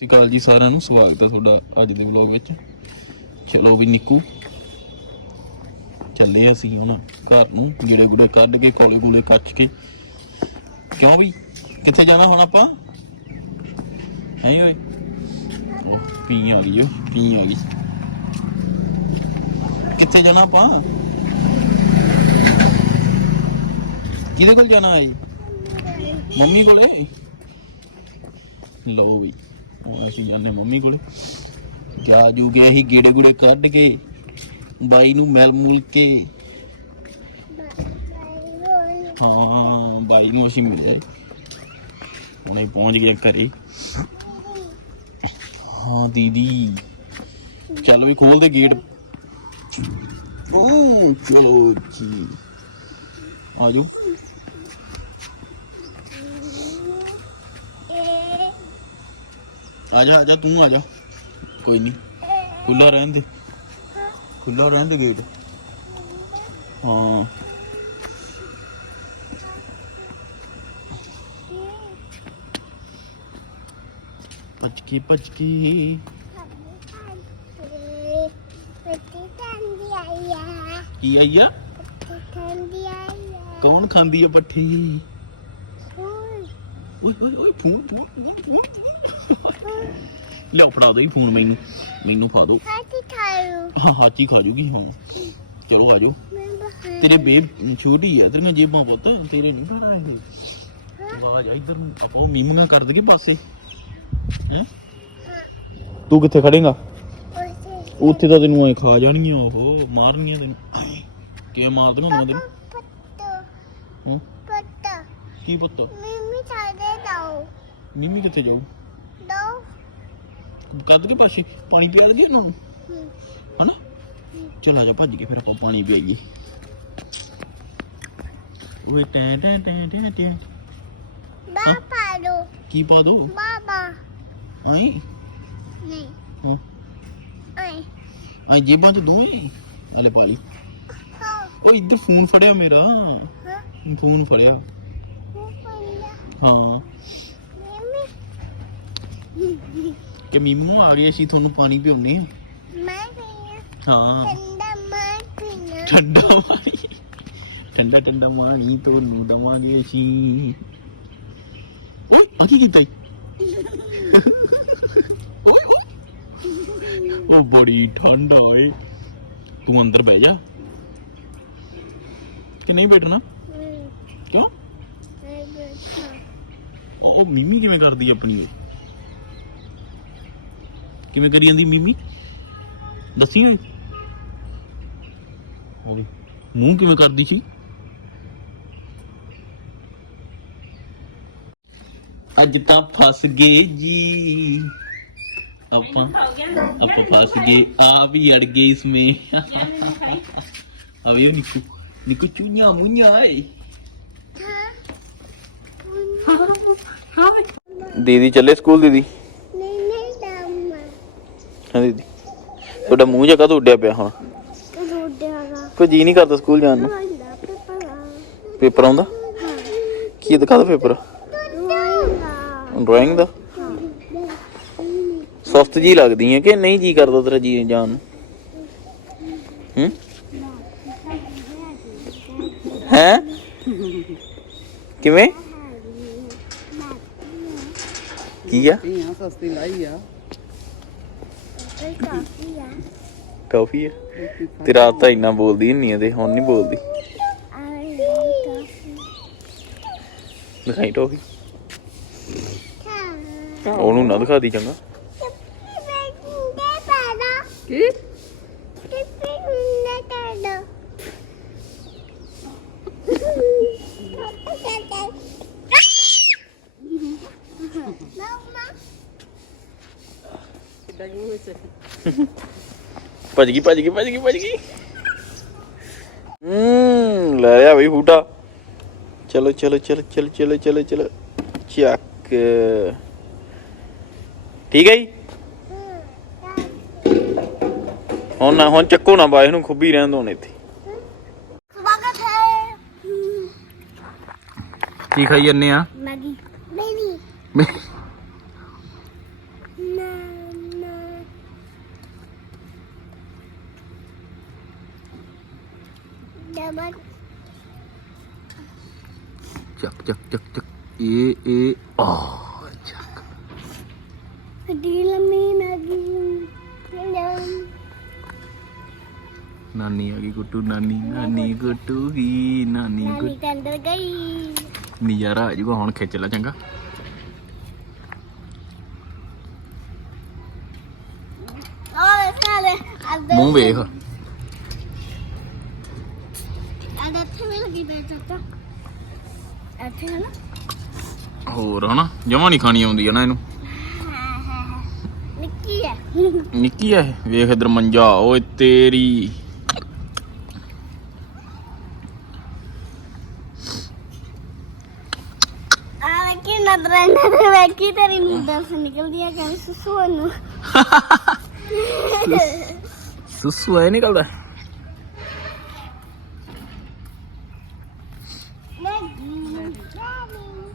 ਸਤਿ ਸ਼੍ਰੀ ਅਕਾਲ ਜੀ ਸਾਰਿਆਂ ਨੂੰ, ਸਵਾਗਤ ਹੈ ਤੁਹਾਡਾ ਅੱਜ ਦੇ ਵਲੌਗ ਵਿੱਚ। ਚਲੋ ਵੀ ਨਿੱਕੂ, ਚੱਲੇ ਅਸੀਂ ਹੁਣ ਘਰ ਨੂੰ ਜਿਹੜੇ ਗੁੜੇ ਕੱਢ ਕੇ, ਕੋਲੇ ਗੂਲੇ ਕੱਚ ਕੇ। ਕਿਉਂ ਵੀ ਕਿੱਥੇ ਜਾਣਾ ਹੁਣ ਆਪਾਂ? ਹੈ ਓਏ? ਉਹ ਪੀ ਆ ਗਈ ਓ, ਪੀ ਆ ਗਈ। ਕਿੱਥੇ ਜਾਣਾ ਆਪਾਂ? ਕਿਹਦੇ ਕੋਲ ਜਾਣਾ ਹੈ? ਮੰਮੀ ਕੋਲੇ? ਲਓ ਵੀ ਹੁਣ ਅਸੀਂ ਜਾਂਦੇ ਮੰਮੀ ਕੋਲੇ। ਜਾ ਜੂ ਗਿਆ ਅਸੀਂ ਗੇੜੇ ਗੁੜੇ ਕੱਢ ਕੇ ਬਾਈ ਨੂੰ ਮਿਲ ਮੁਲ ਕੇ। ਹਾਂ, ਬਾਈ ਨੂੰ ਅਸੀਂ ਮਿਲਿਆ ਹੁਣੇ ਪਹੁੰਚ ਗਏ ਘਰੇ। ਹਾਂ, ਦੀਦੀ। ਚੱਲ ਵੀ ਖੋਲ ਦੇ ਗੇਟ। ਓ ਚਲੋ ਜੀ। ਆ ਜਾਓ। ਆ ਜਾ ਆ ਜਾ ਤੂੰ ਆ ਜਾ। ਕੋਈ ਨਹੀਂ ਖੁੱਲਾ ਰਹਿਣ ਦੇ। ਖੁੱਲਾ ਰਹਿਣ ਦੇ ਗੇਟ ਹਾਂ। ਭੱਜ ਕੇ ਭੱਜ ਕੇ ਆਈਆ ਕੌਣ ਖਾਂਦੀ ਆ ਪੱਠੀ? ਓਏ ਓਏ ਫੋਨ ਫੋਨ ਫੋਨ ਫੋਨ ਲਿਆਓ ਫੜਾ ਦੋ ਫੋਨ ਮੈਨੂੰ। ਮੈਨੂੰ ਫੜਾ ਦੋ। ਹਾਂ ਹਾਚੀ ਖਾ ਜੂਗੀ ਹਾਂ। ਚਲੋ ਆ ਜਾਓ। ਤੇਰੇ ਬੇਬ ਛੋਟੀ ਆ ਤੇਰੀਆਂ ਜੇਬਾਂ ਪੁੱਤ। ਤੇਰੇ ਨਹੀਂ ਭਰਾ ਇਹ। ਆਵਾਜ਼ ਆ ਇੱਧਰ ਨੂੰ। ਆਪਾਂ ਉਹ ਮੀਮੀਆਂ ਕਰ ਦਈਏ ਪਾਸੇ। ਹੈ? ਤੂੰ ਕਿੱਥੇ ਖੜੇਗਾ? ਉੱਥੇ। ਤਾਂ ਤੈਨੂੰ ਐ ਖਾ ਜਾਣਗੀਆਂ ਉਹ ਮਾਰਨੀਆਂ ਤੈਨੂੰ। ਕਿਵੇਂ ਮਾਰ ਦੇਣਾ ਉਹਨਾਂ ਤੈਨੂੰ ਹਾਂ? ਕੀ ਪੁੱਤ? ਮੀਮੀ ਕਿੱਥੇ ਜਾਊ? ਕੱਢ ਕੇ ਪਾਸੇ ਪਾਣੀ ਪਿਆ ਦਈਏ ਇਹਨਾਂ ਨੂੰ? ਹਨਾ? ਚਲ ਆ ਜਾ ਭੱਜ ਕੇ ਫਿਰ ਆਪਾਂ ਪਾਣੀ ਪੀਈਏ ਓਏ ਟੈਂ ਟੈਂ ਟੈਂ ਟੈਂ ਟੈਂ। ਕੀ ਪਾ ਦੋ? ਆਈ? ਹਾਂ। ਆਈ ਜੇਬਾਂ ਚ ਦੋਵੇਂ? ਨਾਲੇ ਪਾ ਲਈ। ਓ ਇੱਧਰ ਫੋਨ ਫੜਿਆ ਮੇਰਾ। ਫੋਨ ਫੜਿਆ। ਹਾਂ। ਕਿ ਮੀਮੂ ਆ ਗਏ ਅਸੀਂ ਤੁਹਾਨੂੰ ਪਾਣੀ ਪਿਉਣੇ ਹਾਂ। ਠੰਡਾ ਪਾਣੀ। ਠੰਡਾ ਠੰਡਾ ਪਾਣੀ ਤੁਹਾਨੂੰ ਦਵਾਂਗੇ ਅਸੀਂ। ਓਏ ਆ ਕੀ ਕੀਤਾ ਈ? ਓਏ ਓਏ। ਉਹ ਬੜੀ ਠੰਡਾ ਏ ਤੂੰ ਅੰਦਰ ਬਹਿ ਜਾ। ਕਿ ਨਹੀਂ ਬੈਠਣਾ? ਕਿਉਂ? ਉਹ ਉਹ ਮੀਮੀ ਕਿਵੇਂ ਕਰਦੀ ਆ ਆਪਣੀ ਇਹ? ਕਿਵੇਂ ਕਰੀ ਜਾਂਦੀ ਮੀਮੀ? ਦੱਸੀ ਓਏ ਉਹ ਵੀ ਮੂੰਹ ਕਿਵੇਂ ਕਰਦੀ ਸੀ? ਅੱਜ ਤਾਂ ਫਸ ਗਏ ਜੀ। ਆਪਾਂ ਆਪਾਂ ਫਸ ਗਏ, ਆ ਵੀ ਅੜ ਗਏ ਇਸਮੇ ਅਬੇ ਨਿਕੂ ਨਿਕੂ ਚੁੰਨਾ ਮੁੰਨਾ ਏ। ਦੀਦੀ ਚੱਲੇ ਸਕੂਲ ਦੀਦੀ? ਹਾਂ ਦੀਦੀ। ਤੁਹਾਡਾ ਮੂੰਹ ਜਗਾ ਤੋਂ ਉੱਡਿਆ ਪਿਆ ਹੁਣ? ਕੋਈ ਜੀ ਨਹੀਂ ਕਰਦਾ ਸਕੂਲ ਜਾਣ ਨੂੰ? ਪੇਪਰ ਆਉਂਦਾ? ਕੀ ਦਿਖਾਦਾ ਪੇਪਰ? ਡਰਾਇੰਗ ਦਾ? ਸਖਤ ਜੀ ਲੱਗਦੀ ਹੈ ਕਿ ਨਹੀਂ ਜੀ ਕਰਦਾ ਤੇਰਾ ਜੀ ਜਾਣ ਨੂੰ? ਹੂੰ? ਹੈ? ਕਿਵੇਂ? ਕੀ ਆ? ਧੀਆਂ ਸਸਤੀ ਲਾਈ ਆ। ਟੌਫੀ ਆ। ਤੇ ਰਾਤ ਤਾਂ ਇੰਨਾ ਬੋਲਦੀ ਨਹੀਂ ਆ ਤੇ ਹੁਣ ਨਹੀਂ ਬੋਲਦੀ। ਦਿਖਾਈ ਟੌਫੀ। ਉਹਨੂੰ ਨਾ ਦਿਖਾ ਦੀ ਚੰਗਾ। ਕੀ ਕਿੱਦਾਂ ਮੂੰਹ ਵਿੱਚ ਭੱਜ ਗਈ ਭੱਜ ਗਈ ਭੱਜ ਗਈ ਭੱਜ ਗਈ। ਹੂੰ ਲੈ ਆ ਬਈ ਫੂਟਾ ਚਲੋ ਚਲੋ ਚਲੋ ਚਲੋ ਚਲੋ ਚਲੋ ਚਲੋ। ਚੱਕ। ਠੀਕ ਹੈ ਜੀ? ਹੁਣ ਨਾ ਹੁਣ ਚੱਕੋ ਨਾ ਬਾਈ ਨੂੰ ਖੁੱਬੀ ਰਹਿਣ ਦੋ ਇੱਥੇ। ਕੀ ਖਾਈ ਜੰਨੇ ਆ? ਮੈਗੀ। ਨਹੀਂ ਚੱਕ ਚੱਕ ਚੱਕ ਚੱਕ। ਇਹ ਇਹ ਆ ਚੱਕ। ਡੀ ਲੰਮੀ ਨਾਗੀ ਨਾਨੀ। ਆ ਗਈ ਗੁੱਟੂ ਨਾਨੀ ਨਾਨੀ ਗੁੱਟੂ ਗਈ ਨਾਨੀ ਨਾਨੀ ਗੁੱਟੂ ਤਾਂ ਅੰਦਰ ਗਈ। ਨਜ਼ਾਰਾ ਆ ਜੂਗਾ ਹੁਣ ਖਿੱਚ ਲੈ ਚੰਗਾ। ਔਰ ਸਾਰੇ ਅੰਦਰ ਮੂੰਹ ਵੇਖ। ਅੰਦਰ ਵੀ ਲੱਗੀ ਪਈ ਚਾਚਾ। ਇੱਥੇ ਹੈ ਨਾ। ਹੋਰ ਹਨਾ ਜਮਾ ਨਹੀਂ ਖਾਣੀ ਆਉਂਦੀ ਹੈ ਨਾ ਇਹਨੂੰ। ਨਿੱਕੀ ਹੈ। ਨਿੱਕੀ ਆ ਇਹ। ਵੇਖ ਇਧਰ ਮੰਜਾ ਓਏ ਤੇਰੀ। ਆ ਕਿ ਨਦਰ ਨਦਰ ਵੇਖੀ ਤੇਰੀ ਨੂਡਲਸ ਨਿਕਲਦੀ ਆ ਕਹਿੰਦੀ ਸੁਸੂ ਨੂੰ ਸੁਸੂ ਐ ਨਿਕਲਦਾ। Правильно.